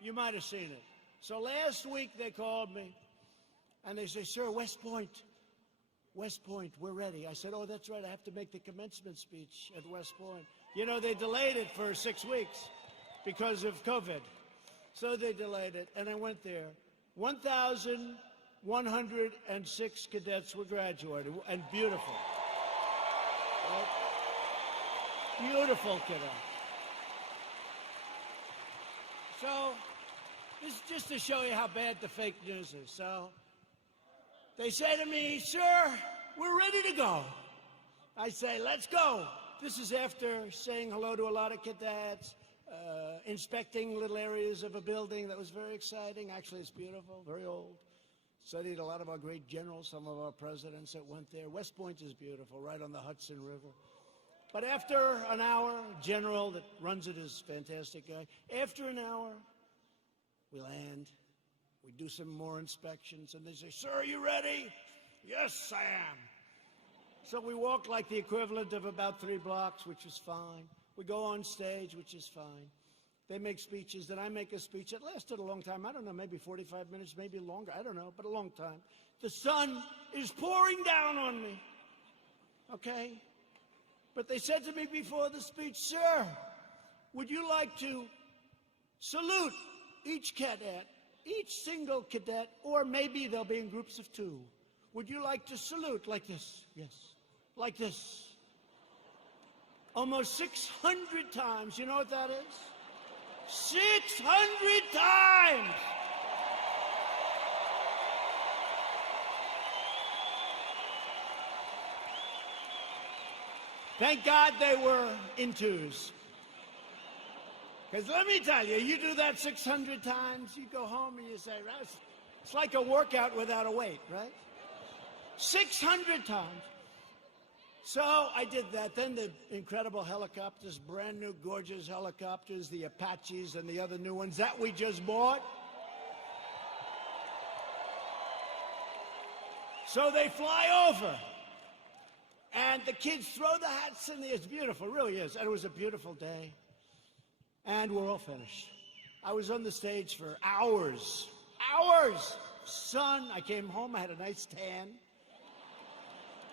You might have seen it. So last week they called me, and they say, sir, West Point, we're ready. I said, oh, that's right, I have to make the commencement speech at West Point. You know, they delayed it for 6 weeks because of COVID. So they delayed it, and I went there. 1,106 cadets were graduating, and beautiful. Right? Beautiful cadets. So, this is just to show you how bad the fake news is. So, they say to me, sir, we're ready to go. I say, let's go. This is after saying hello to a lot of cadets, inspecting little areas of a building that was very exciting. Actually, it's beautiful, very old. Studied a lot of our great generals, some of our presidents that went there. West Point is beautiful, right on the Hudson River. But after an hour, general that runs it is a fantastic guy. After an hour, we land. We do some more inspections, and they say, sir, are you ready? Yes, I am. So we walk like the equivalent of about 3 blocks, which is fine. We go on stage, which is fine. They make speeches, then I make a speech. It lasted a long time. I don't know, maybe 45 minutes, maybe longer. I don't know, but a long time. The sun is pouring down on me, okay? But they said to me before the speech, sir, would you like to salute each cadet, each single cadet, or maybe they'll be in groups of 2. Would you like to salute like this? Yes. Like this. Almost 600 times. You know what that is? 600 times! Thank God they were in 2s. Because let me tell you, you do that 600 times, you go home and you say, it's like a workout without a weight, right? 600 times. So I did that. Then the incredible helicopters, brand new, gorgeous helicopters, the Apaches and the other new ones that we just bought. So they fly over. And the kids throw the hats in the air. It's beautiful, it really is. And it was a beautiful day. And we're all finished. I was on the stage for hours. Hours! Sun, I came home, I had a nice tan.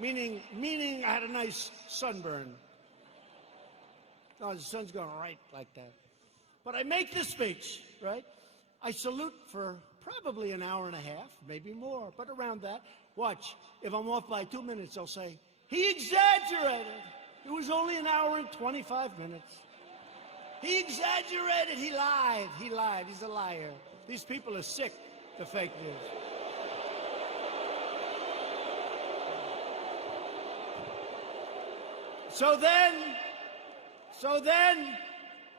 Meaning I had a nice sunburn. No, the sun's going right like that. But I make the speech, right? I salute for probably an hour and a half, maybe more, but around that. Watch, if I'm off by 2 minutes, I'll say, he exaggerated. It was only an hour and 25 minutes. He exaggerated, he lied, he's a liar. These people are sick, the fake news. So then,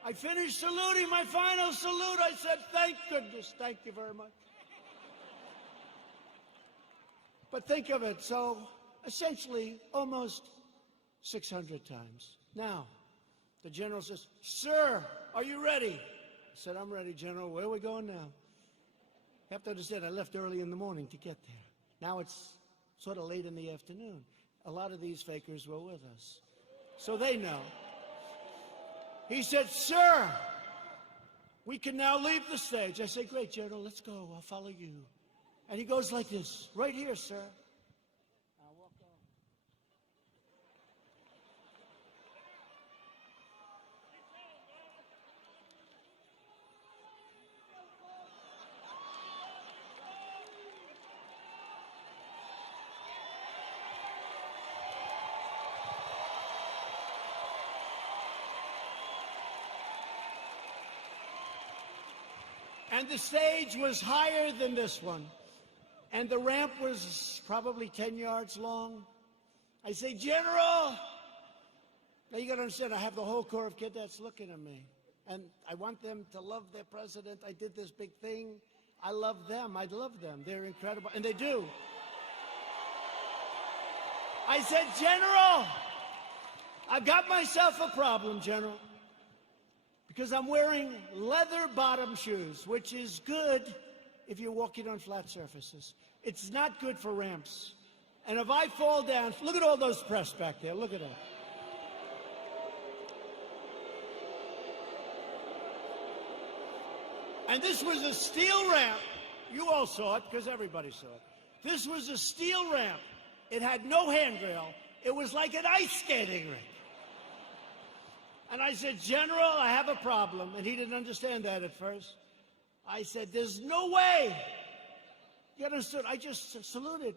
I finished saluting, my final salute. I said, thank goodness, thank you very much. But think of it, so essentially almost 600 times. Now, the general says, sir, are you ready? I said, I'm ready, General. Where are we going now? You have to understand, I left early in the morning to get there. Now it's sort of late in the afternoon. A lot of these fakers were with us. So they know. He said, sir, we can now leave the stage. I said, great, General, let's go. I'll follow you. And he goes like this, right here, sir. I'll walk on. And the stage was higher than this one. And the ramp was probably 10 yards long. I say, General, now you gotta understand, I have the whole Corps of Cadets looking at me. And I want them to love their president. I did this big thing. I love them, I love them. They're incredible, and they do. I said, General, I've got myself a problem, General. Because I'm wearing leather bottom shoes, which is good if you're walking on flat surfaces. It's not good for ramps. And if I fall down, look at all those press back there, look at that. And this was a steel ramp. You all saw it, because everybody saw it. This was a steel ramp. It had no handrail. It was like an ice skating rink. And I said, General, I have a problem. And he didn't understand that at first. I said, there's no way. You understood? I just saluted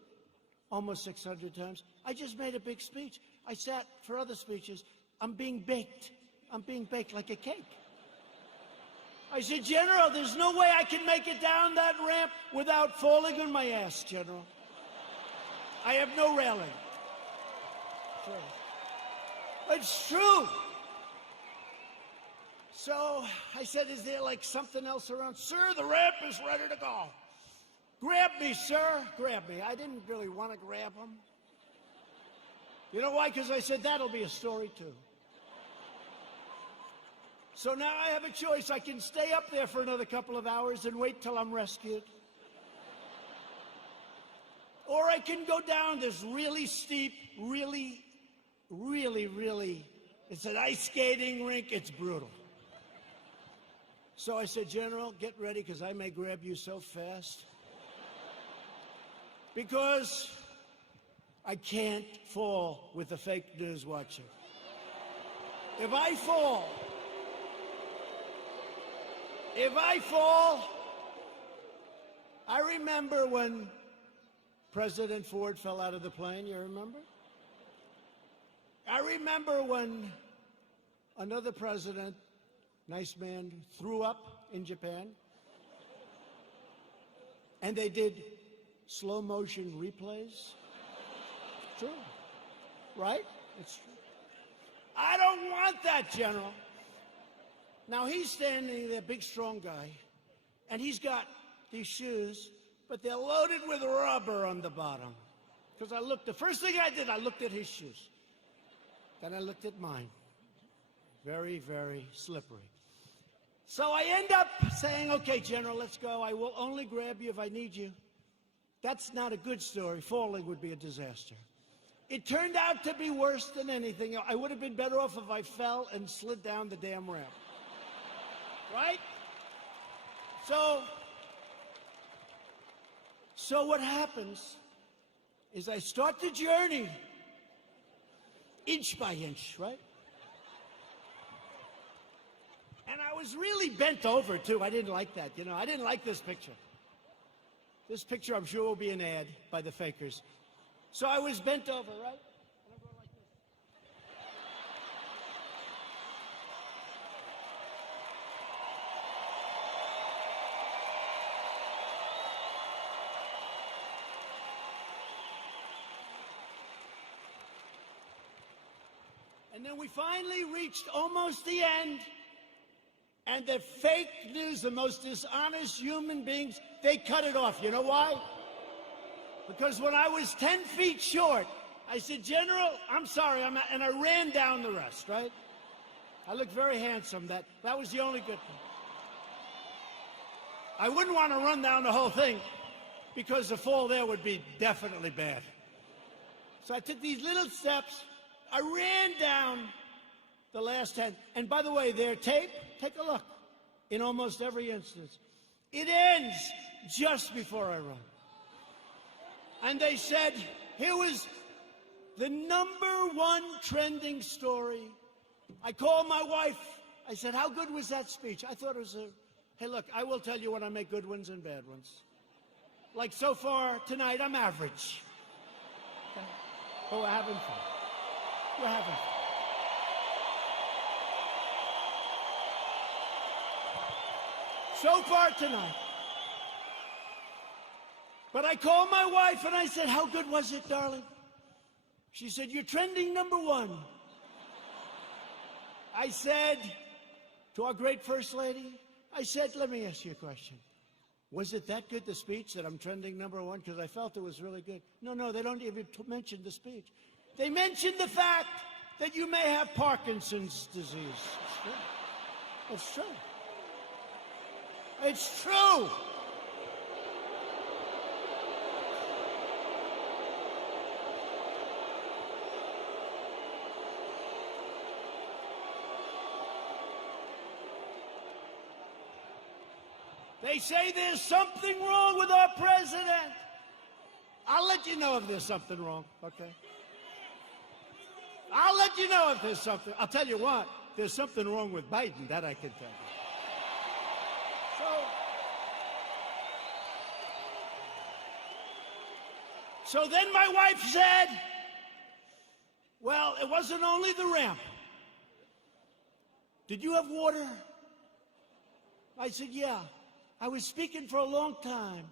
almost 600 times. I just made a big speech. I sat for other speeches. I'm being baked. I'm being baked like a cake. I said, General, there's no way I can make it down that ramp without falling on my ass, General. I have no railing. It's true. So I said, is there like something else around? Sir, the ramp is ready to go. Grab me, sir. Grab me. I didn't really want to grab him. You know why? Because I said, that'll be a story, too. So now I have a choice. I can stay up there for another couple of hours and wait till I'm rescued. Or I can go down this really steep, really, it's an ice skating rink. It's brutal. So I said, General, get ready, because I may grab you so fast. Because I can't fall with a fake news watcher. If I fall, I remember when President Ford fell out of the plane, you remember? I remember when another president, nice man, threw up in Japan, and they did slow motion replays. It's true, right? It's true. I don't want that, General. Now he's standing there, big, strong guy, and he's got these shoes, but they're loaded with rubber on the bottom. Because the first thing I did, I looked at his shoes. Then I looked at mine. Very, very slippery. So I end up saying, okay, General, let's go. I will only grab you if I need you. That's not a good story. Falling would be a disaster. It turned out to be worse than anything. I would have been better off if I fell and slid down the damn ramp. Right? So what happens is I start the journey inch by inch, right? And I was really bent over, too. I didn't like that, you know. I didn't like this picture. This picture, I'm sure, will be an ad by the fakers. So I was bent over, right? And I'm going like this. And then we finally reached almost the end. And the fake news, the most dishonest human beings, they cut it off. You know why? Because when I was 10 feet short, I said, General, I'm sorry, and I ran down the rest, right? I looked very handsome. That was the only good thing. I wouldn't want to run down the whole thing, because the fall there would be definitely bad. So I took these little steps. I ran down the last 10. And by the way, their tape, take a look. In almost every instance, it ends just before I run. And they said, here was the #1 trending story. I called my wife. I said, how good was that speech? I thought it was hey, look, I will tell you when I make good ones and bad ones. Like so far tonight, I'm average. Okay? But we're having fun. We're having fun. So far tonight. But I called my wife and I said, how good was it, darling? She said, you're trending #1. I said to our great First Lady, I said, let me ask you a question. Was it that good, the speech, that I'm trending #1? Because I felt it was really good. No, they don't even mention the speech. They mentioned the fact that you may have Parkinson's disease. It's true. It's true. They say there's something wrong with our president. I'll let you know if there's something wrong, okay? I'll let you know if there's something. I'll tell you what, there's something wrong with Biden, that I can tell you. So then my wife said, well, it wasn't only the ramp. Did you have water? I said, yeah. I was speaking for a long time.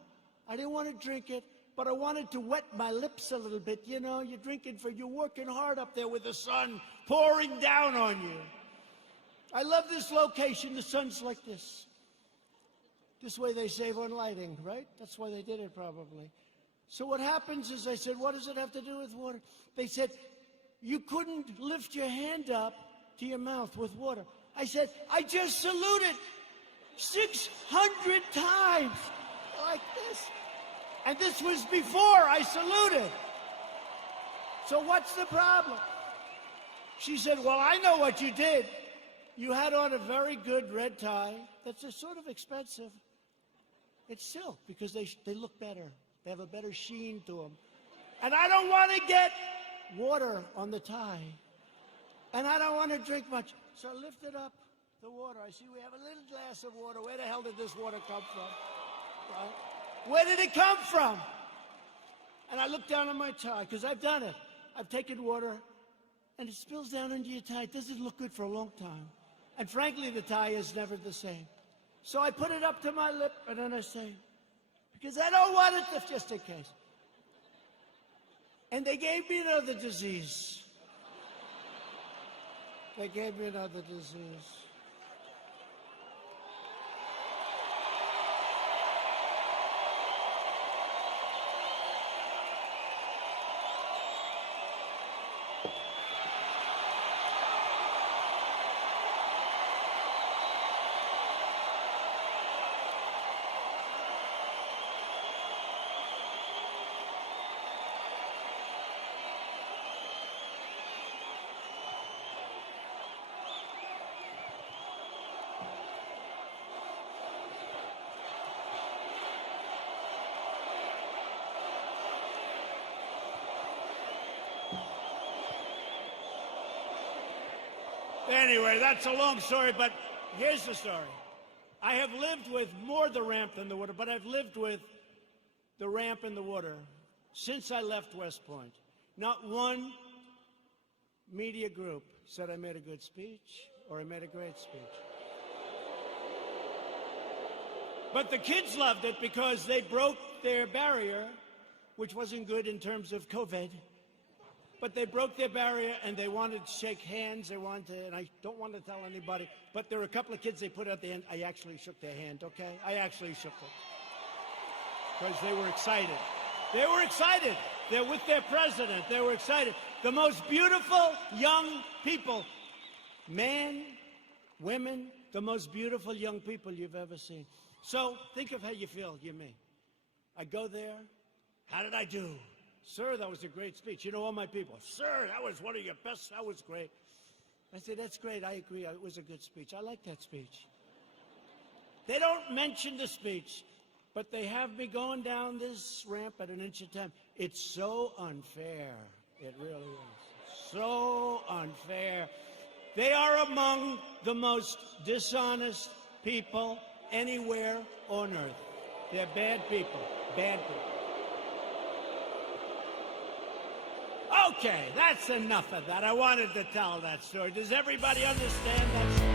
I didn't want to drink it, but I wanted to wet my lips a little bit. You know, you're working hard up there with the sun pouring down on you. I love this location. The sun's like this. This way they save on lighting, right? That's why they did it probably. So what happens is I said, what does it have to do with water? They said, you couldn't lift your hand up to your mouth with water. I said, I just saluted 600 times like this. And this was before I saluted. So what's the problem? She said, well, I know what you did. You had on a very good red tie. That's a sort of expensive. It's silk because they look better. They have a better sheen to them. And I don't want to get water on the tie. And I don't want to drink much. So I lifted up the water. I see we have a little glass of water. Where the hell did this water come from? Right? Where did it come from? And I looked down on my tie, because I've done it. I've taken water, and it spills down into your tie. It doesn't look good for a long time. And frankly, the tie is never the same. So I put it up to my lip, and then I say, because I don't want it to, just in case. And they gave me another disease. They gave me another disease. Anyway, that's a long story, but here's the story. I have lived with more the ramp than the water, but I've lived with the ramp and the water since I left West Point. Not one media group said I made a good speech or I made a great speech. But the kids loved it because they broke their barrier, which wasn't good in terms of COVID. But they broke their barrier, and they wanted to shake hands. They wanted to, and I don't want to tell anybody, but there were a couple of kids they put at the end. I actually shook their hand, okay? I actually shook it. Because they were excited. They were excited. They're with their president. They were excited. The most beautiful young people, men, women, the most beautiful young people you've ever seen. So think of how you feel, you me. I go there. How did I do? Sir, that was a great speech. You know, all my people, sir, that was one of your best, that was great. I said, that's great, I agree, it was a good speech. I like that speech. They don't mention the speech, but they have me going down this ramp at an inch at a time. It's so unfair. It really is. So unfair. They are among the most dishonest people anywhere on earth. They're bad people. Bad people. Okay, that's enough of that. I wanted to tell that story. Does everybody understand that story?